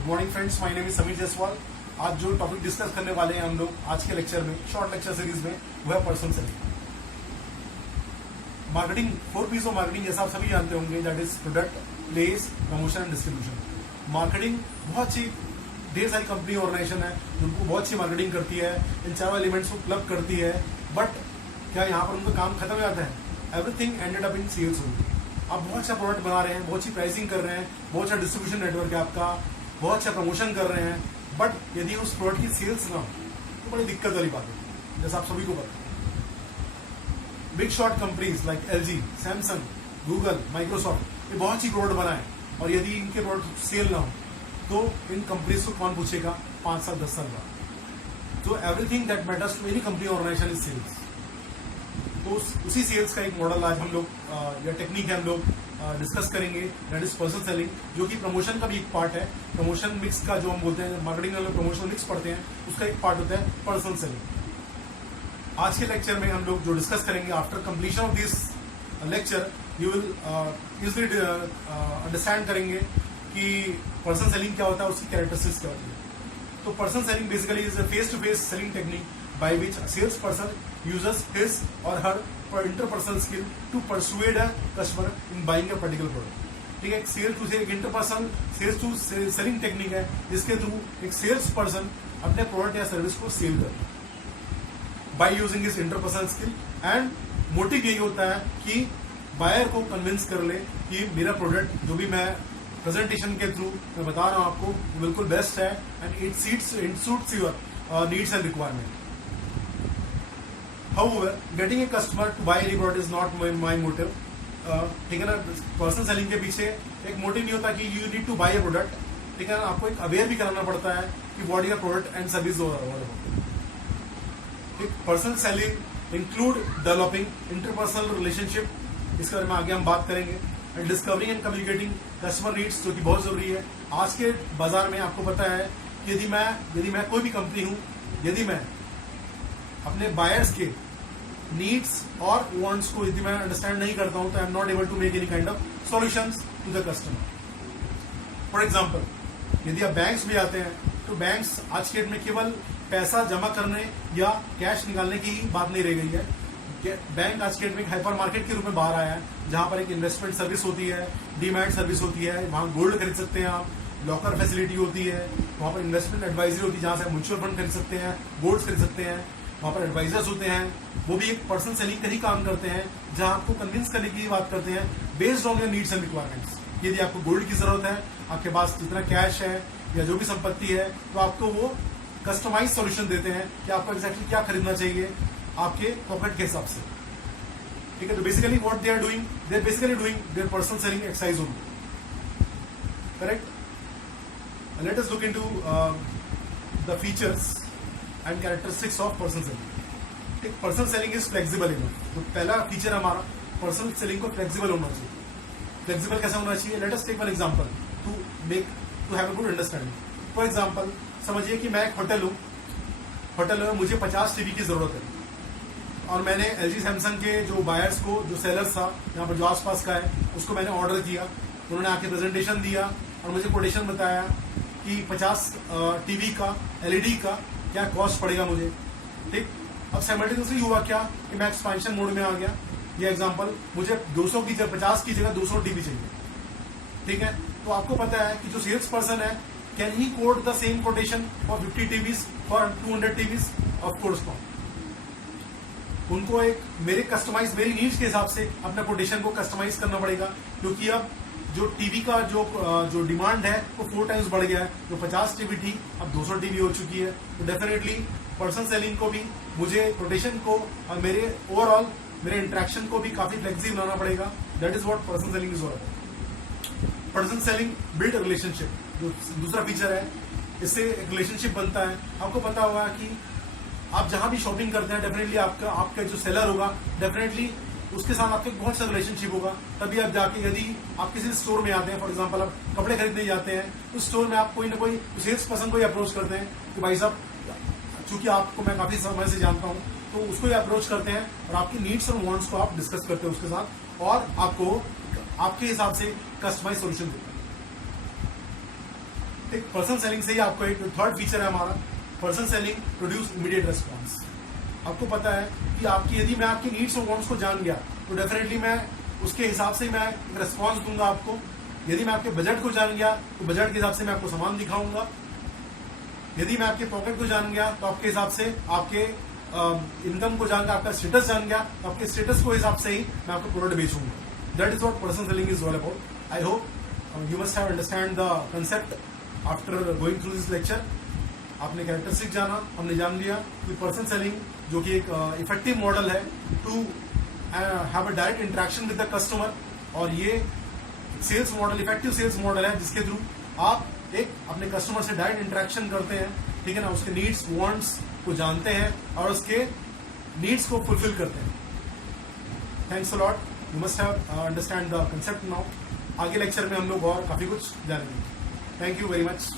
Good morning friends, my name is Sameer Jaiswal. आज जो topic discuss करने वाले हैं हम लोग आज के लेक्चर में, शॉर्ट लेक्चर सीरीज में, वो है personal selling. Marketing, 4 P's of marketing जैसा आप सभी जानते होंगे, that is product, place, promotion and distribution. Marketing बहुत अच्छी, ढेर सारी कंपनी ऑर्गेनाइजेशन है जिनको बहुत अच्छी मार्केटिंग करती है, इन चारों एलिमेंट्स को क्लब करती है, बट क्या यहाँ पर उनका काम खत्म हो जाता है? Everything ended up in sales only. आप बहुत अच्छा प्रोडक्ट बना रहे हैं, बहुत अच्छी प्राइसिंग कर रहे हैं, बहुत अच्छा डिस्ट्रीब्यूशन नेटवर्क है आपका, बहुत अच्छा प्रमोशन कर रहे हैं, बट यदि उस प्रोडक्ट की सेल्स ना हो तो बड़ी दिक्कत वाली बात है, जैसा आप सभी को पता है। Big shot companies like LG, Samsung, Google, Microsoft, ये बहुत अच्छी प्रोडक्ट बनाए, और यदि इनके प्रोडक्ट सेल ना हो तो इन कंपनीज को कौन पूछेगा 5 साल 10 साल बाद? तो everything that matters to any company organisation is sales. तो उसी सेल्स का एक मॉडल आज हम लोग या टेक्निक है हम लोग डिस्कस करेंगे, दैट इज पर्सनल सेलिंग, जो कि प्रमोशन का भी एक पार्ट है। प्रमोशन मिक्स का जो हम बोलते हैं, मार्केटिंग में लोग प्रमोशन मिक्स पढ़ते हैं, उसका एक पार्ट होता है पर्सनल सेलिंग। आज के लेक्चर में हम लोग जो डिस्कस करेंगे, after completion of this lecture you will easily understand करेंगे कि पर्सनल सेलिंग क्या होता है, उसकी कैरेक्टरिस्टिक्स क्या होती है। तो personal selling basically is a face to face selling technique by which a salesperson uses his or her interpersonal skill to persuade a customer in buying a particular product। ठीक है, एक सेल टू एक interpersonal sales to selling technique है, जिसके through एक sales person अपने product या service को सेल करता है by using his interpersonal skill. And motive यही होता है कि बायर को कन्विंस कर ले कि मेरा प्रोडक्ट जो भी मैं प्रेजेंटेशन के थ्रू मैं बता रहा हूँ आपको बिल्कुल बेस्ट है, and it suits your needs and requirement. However, getting a customer to buy any product is not my motive। ठीक है ना, पर्सनल सेलिंग के पीछे एक मोटिव नहीं होता कि you need to buy a product. ठीक है ना, आपको एक अवेयर भी कराना पड़ता है कि what is your product and service. Personal selling include developing interpersonal relationship, इसके बारे में आगे हम बात करेंगे, and discovering and communicating customer needs, जो कि बहुत जरूरी है आज के बाजार में। आपको पता है कि यदि मैं कोई भी कंपनी हूं, यदि मैं अपने बायर्स के नीड्स और वांट्स को यदि मैं अंडरस्टैंड नहीं करता हूं, तो I am not able to make any kind of solutions to the customer. For example, यदि आप बैंक्स भी आते हैं, तो बैंक्स आज के डेट में केवल पैसा जमा करने या कैश निकालने की बात नहीं रह गई है। बैंक आज के डेट में एक हाइपर मार्केट के रूप में बाहर आया है, जहां पर एक इन्वेस्टमेंट सर्विस होती है, डीमैट सर्विस होती है, वहां गोल्ड खरीद सकते हैं आप, लॉकर फैसिलिटी होती है, वहां पर इन्वेस्टमेंट एडवाइजरी होती है, जहां से आप म्यूचुअल फंड खरीद सकते हैं, गोल्ड खरीद सकते हैं, वहां पर एडवाइजर्स होते हैं, वो भी एक पर्सनल सेलिंग का ही काम करते हैं, जहां आपको कन्विंस करने की बात करते हैं based on your needs and requirements. यदि आपको गोल्ड की जरूरत है, आपके पास जितना कैश है या जो भी संपत्ति है, तो आपको वो कस्टमाइज सॉल्यूशन देते हैं कि आपको एग्जैक्टली क्या खरीदना चाहिए आपके पॉकेट के हिसाब से। ठीक है, तो basically what they are doing, they are basically doing their personal selling exercise only. Correct. Let us look into the features and characteristics of personal selling. Personal selling is flexible enough. तो पहला feature हमारा personal selling को flexible होना चाहिए। Flexible कैसा होना चाहिए? Let us take one example to have a good understanding. For example, समझिए कि मैं एक होटल हूँ, होटल में मुझे 50 टीवी की जरूरत है, और मैंने LG सैमसंग के जो बायर्स को, जो सेलर्स था यहाँ पर जो आसपास का है, उसको मैंने ऑर्डर किया। उन्होंने आके प्रेजेंटेशन दिया और मुझे कोटेशन बताया कि 50 टीवी का, LED का क्या कॉस्ट पड़ेगा मुझे। ठीक, अब साइमल्टेनियसली हुआ क्या कि मैं एक्सपेंशन मोड में आ गया। ये एग्जांपल, मुझे 200 की जगह 50 की जगह 200 टीवी चाहिए। ठीक है, तो आपको पता है कि जो सेल्स पर्सन है, can he code the same quotation for 50 TVs for 200 TVs? Of course not. उनको एक मेरी नीड्स के हिसाब से अपना कोटेशन को कस्टमाइज करना पड़ेगा, क्योंकि अब जो टीवी का जो डिमांड है वो 4 टाइम्स बढ़ गया है। जो 50 टीवी थी, अब 200 टीवी हो चुकी है। तो डेफिनेटली पर्सनल सेलिंग को भी मुझे कोटेशन को और मेरे ओवरऑल मेरे इंटरेक्शन को भी काफी फ्लेक्सिबल बनाना पड़ेगा। That is what personal selling is all about. Personal selling build relationship, जो दूसरा फीचर है, इससे एक रिलेशनशिप बनता है। आपको पता होगा कि आप जहां भी शॉपिंग करते हैं, डेफिनेटली आपका जो सेलर होगा, डेफिनेटली उसके साथ आपके बहुत सारा रिलेशनशिप होगा। तभी आप जाके, यदि आप किसी स्टोर में आते हैं, फॉर एग्जांपल आप कपड़े खरीदने जाते हैं, तो स्टोर में आप कोई ना कोई सेल्स पर्सन को ही अप्रोच करते हैं कि भाई साहब, चूंकि आपको मैं काफी समय से जानता हूं, तो उसको ही अप्रोच करते हैं और आपकी नीड्स और वांट्स को आप डिस्कस करते हैं उसके साथ, और आपको आपके हिसाब से कस्टमाइज सॉल्यूशन देते हैं। एक पर्सनल सेलिंग से ही आपको एक थर्ड फीचर है हमारा, personal selling produce immediate response. आपको पता है कि यदि मैं आपकी नीड्स और वांट्स को जान गया तो डेफिनेटली मैं उसके हिसाब से मैं रेस्पॉन्स दूंगा आपको। यदि मैं आपके बजट को जान गया तो बजट के हिसाब से मैं आपको सामान दिखाऊंगा। यदि मैं आपके पॉकेट को जान गया तो आपके हिसाब से आपके इनकम को जान गया, आपका स्टेटस जान गया तो आपके स्टेटस को हिसाब से ही मैं आपको प्रोडक्ट बेचूंगा। That is what personal selling is all about. I hope you must have understand the concept after going through this lecture. आपने कैरेक्टरिस्टिक जाना, हमने जान लिया कि पर्सनल सेलिंग जो कि एक इफेक्टिव मॉडल है to have a direct interaction with the customer, और ये sales model, effective sales model है जिसके थ्रू आप एक अपने कस्टमर से डायरेक्ट इंटरेक्शन करते हैं, ठीक है ना, उसके नीड्स वांट्स को जानते हैं और उसके नीड्स को फुलफिल करते हैं। Thanks a lot, you must have understand the concept now. आगे लेक्चर में हम लोग और काफी कुछ जानेंगे। Thank you very much.